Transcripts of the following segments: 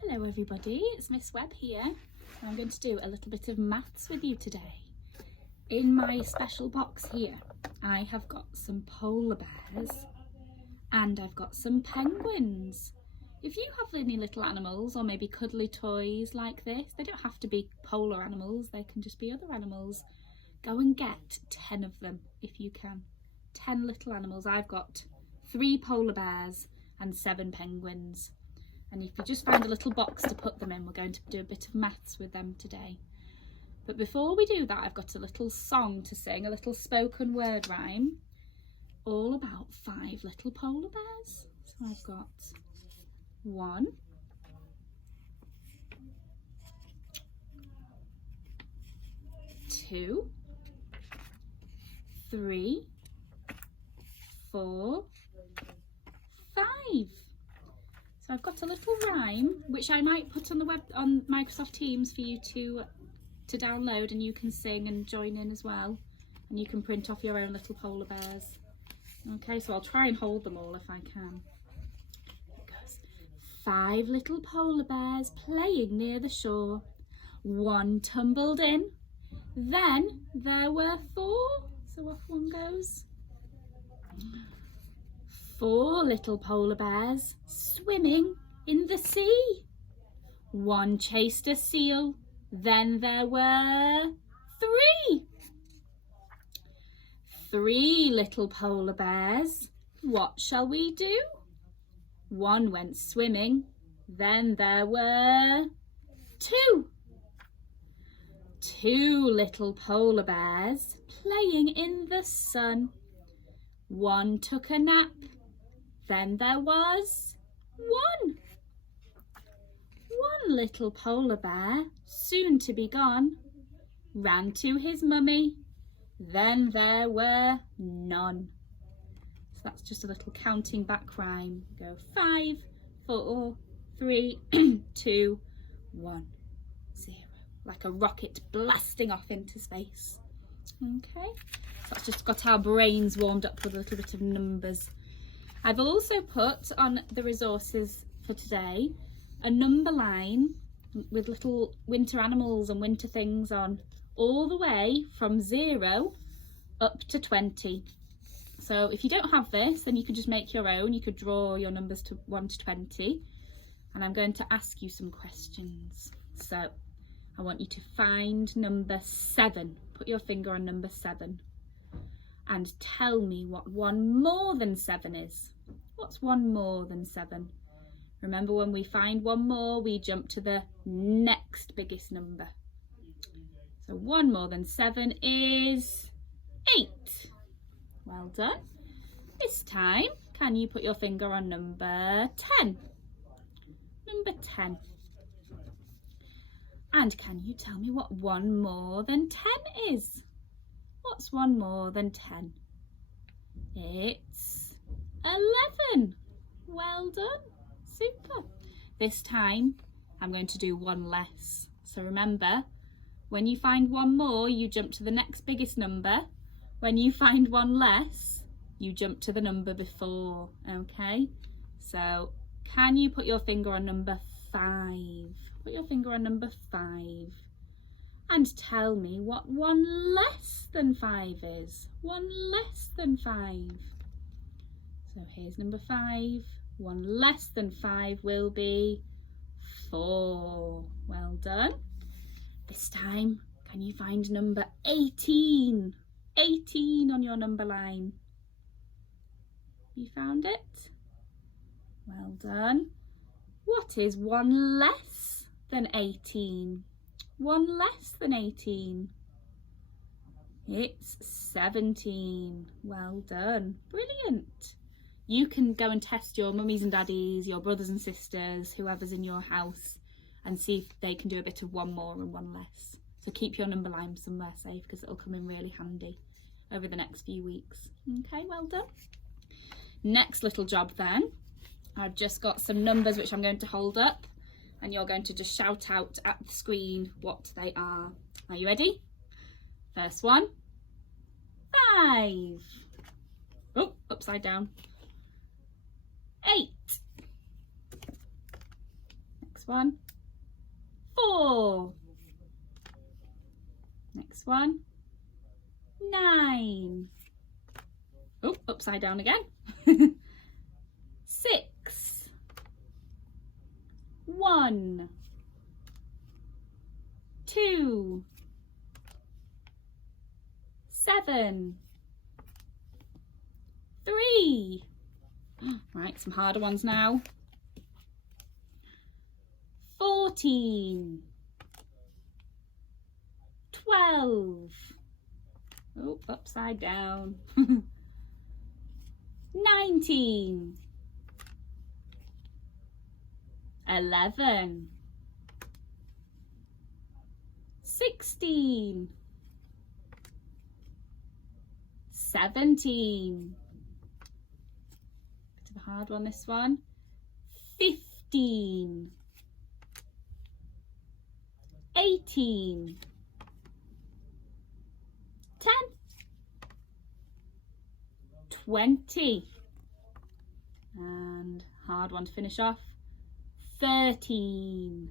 Hello everybody, it's Miss Webb here. I'm going to do a little bit of maths with you today. In my special box here, I have got some polar bears and I've got some penguins. If you have any little animals or maybe cuddly toys like this, they don't have to be polar animals, they can just be other animals. Go and get 10 of them if you can. 10 little animals. I've got 3 polar bears and 7 penguins. And if you just find a little box to put them in, we're going to do a bit of maths with them today. But before we do that, I've got a little song to sing, a little spoken word rhyme, all about 5 little polar bears. So I've got 1, 2, 3, 4, 5. So I've got a little rhyme which I might put on the web on Microsoft Teams for you to download, and you can sing and join in as well, and you can print off your own little polar bears. Okay, so I'll try and hold them all if I can. It goes, 5 little polar bears playing near the shore. 1 tumbled in, then there were 4. So off one goes. 4 little polar bears swimming in the sea. 1 chased a seal, then there were 3. 3 little polar bears, what shall we do? 1 went swimming, then there were 2. 2 little polar bears playing in the sun. 1 took a nap, then there was 1. 1 little polar bear, soon to be gone, ran to his mummy, then there were none. So that's just a little counting back rhyme. Go 5, 4, 3, 2, 1, 0. Like a rocket blasting off into space. Okay, so that's just got our brains warmed up with a little bit of numbers. I've also put on the resources for today a number line with little winter animals and winter things on, all the way from 0 up to 20. So if you don't have this, then you could just make your own. You could draw your numbers to 1 to 20, and I'm going to ask you some questions. So I want you to find number 7. Put your finger on number 7 and tell me what 1 more than 7 is. What's 1 more than 7? Remember, when we find 1 more, we jump to the next biggest number. So 1 more than 7 is 8. Well done. This time, can you put your finger on number 10? Number 10. And can you tell me what 1 more than 10 is? What's 1 more than 10? It's 11. Well done. Super. This time I'm going to do 1 less. So remember, when you find 1 more, you jump to the next biggest number. When you find 1 less, you jump to the number before. Okay, so can you put your finger on number 5? Put your finger on number 5 and tell me what 1 less than 5 is. 1 less than 5. So here's number 5. 1 less than 5 will be 4. Well done. This time, can you find number 18? 18 on your number line. You found it? Well done. What is 1 less than 18? 1 less than 18. It's 17. Well done. Brilliant. You can go and test your mummies and daddies, your brothers and sisters, whoever's in your house, and see if they can do a bit of 1 more and 1 less. So keep your number line somewhere safe, because it'll come in really handy over the next few weeks. Okay, well done. Next little job then. I've just got some numbers which I'm going to hold up, and you're going to just shout out at the screen what they are. Are you ready? First one, 5. Oh, upside down. 8. Next one, 4. Next one, 9. Oh, upside down again. 6. 1, 2, 7, 3. Right, some harder ones now. 14, 12. Oh, upside down. 19, 11, 16, 17. Bit of a hard one, this one. 15, 18, 10, 20, and hard one to finish off, 13.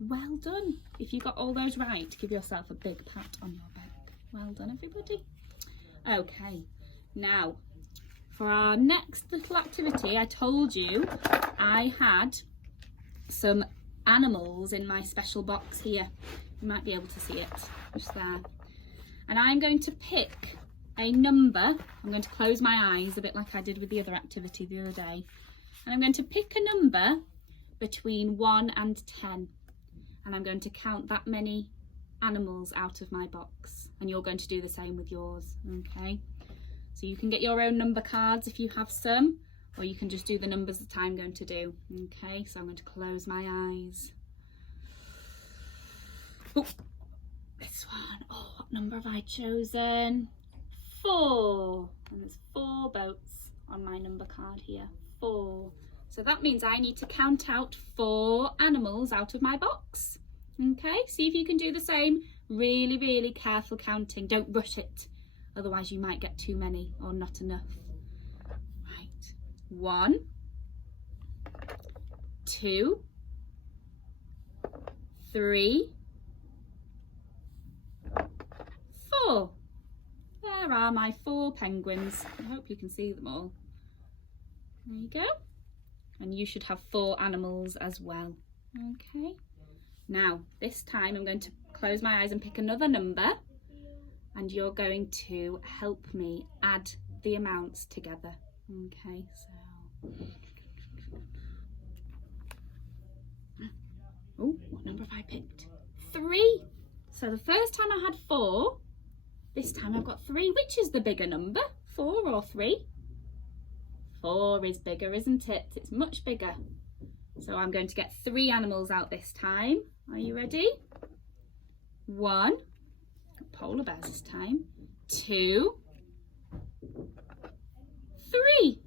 Well done. If you got all those right, give yourself a big pat on your back. Well done, everybody. Okay, now for our next little activity, I told you I had some animals in my special box here. You might be able to see it just there. And I'm going to pick a number. I'm going to close my eyes a bit like I did with the other activity the other day. And I'm going to pick a number between 1 and 10. And I'm going to count that many animals out of my box. And you're going to do the same with yours, okay? So you can get your own number cards if you have some, or you can just do the numbers that I'm going to do, okay? So I'm going to close my eyes. Oh, this one. Oh, what number have I chosen? 4. And there's 4 boats on my number card here. 4. So that means I need to count out 4 animals out of my box. Okay, see if you can do the same. Really, really careful counting. Don't rush it. Otherwise you might get too many or not enough. Right. 1, 2, 3, 4. There are my 4 penguins. I hope you can see them all. There you go. And you should have 4 animals as well. Okay. Now, this time I'm going to close my eyes and pick another number, and you're going to help me add the amounts together. Okay, so... Oh, what number have I picked? 3. So the first time I had 4, this time I've got 3. Which is the bigger number? 4 or 3? 4 is bigger, isn't it? It's much bigger. So I'm going to get 3 animals out this time. Are you ready? 1, polar bears this time. 2, 3.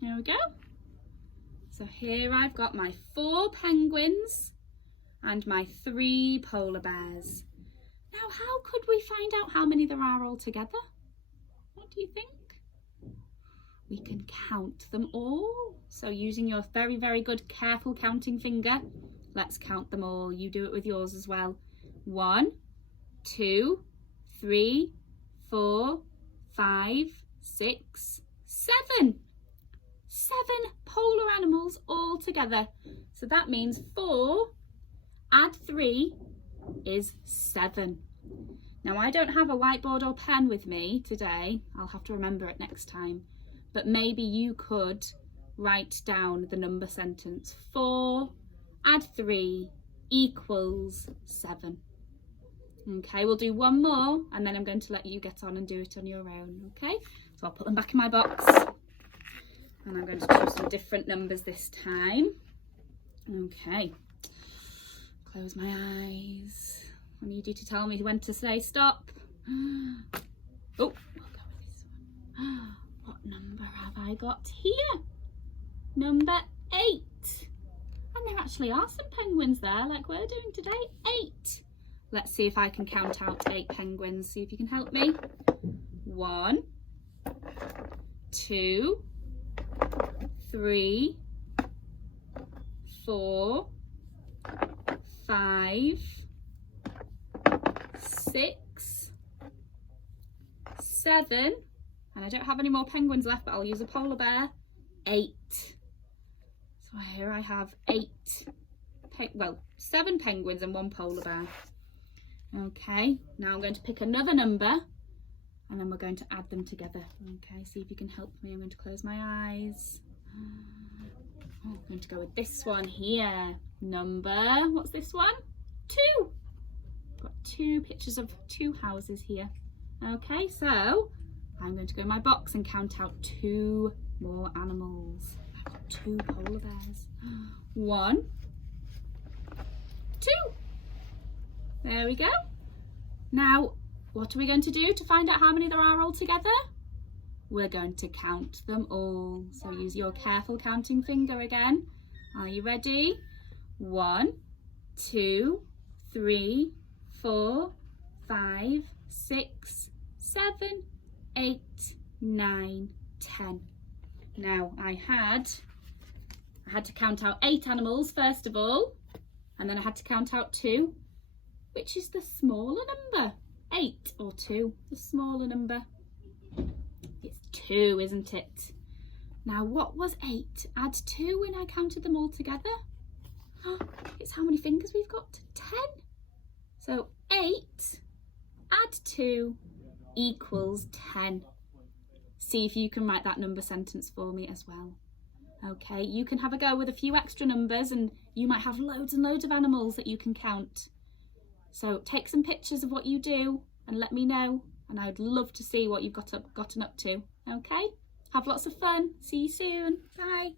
Here we go. So here I've got my 4 penguins and my 3 polar bears. Now, how could we find out how many there are all together? What do you think? We can count them all. So using your very, very good, careful counting finger, let's count them all. You do it with yours as well. 1, 2, 3, 4, 5, 6, 7. 7 polar animals all together. So that means 4 add 3 is 7. Now I don't have a whiteboard or pen with me today. I'll have to remember it next time. But maybe you could write down the number sentence. 4 add 3 equals 7. Okay, we'll do one more and then I'm going to let you get on and do it on your own. Okay, so I'll put them back in my box and I'm going to choose some different numbers this time. Okay, close my eyes. I need you to tell me when to say stop. Oh, I'll go with this one. What number have I got here? Number 8. And there actually are some penguins there, like we're doing today. 8. Let's see if I can count out 8 penguins. See if you can help me. 1, 2, 3, 4, 5, 6, 7, and I don't have any more penguins left, but I'll use a polar bear, 8. So here I have 7 penguins and 1 polar bear. Okay, now I'm going to pick another number and then we're going to add them together. Okay, see if you can help me. I'm going to close my eyes. I'm going to go with this one here. What's this one? 2. Got 2 pictures of 2 houses here. Okay, so I'm going to go in my box and count out 2 more animals. I've got 2 polar bears. 1, 2. There we go. Now, what are we going to do to find out how many there are all together? We're going to count them all. So use your careful counting finger again. Are you ready? 1, 2, 3, 4, 5, 6, 7, 8, 9, 10. Now I had to count out 8 animals first of all, and then I had to count out 2. Which is the smaller number? 8 or 2? The smaller number. It's 2, isn't it? Now what was 8? Add 2 when I counted them all together. It's how many fingers we've got? 10. So 8 add 2 equals 10. See if you can write that number sentence for me as well. Okay, you can have a go with a few extra numbers and you might have loads and loads of animals that you can count. So take some pictures of what you do and let me know, and I'd love to see what you've gotten up to. Okay, have lots of fun. See you soon. Bye.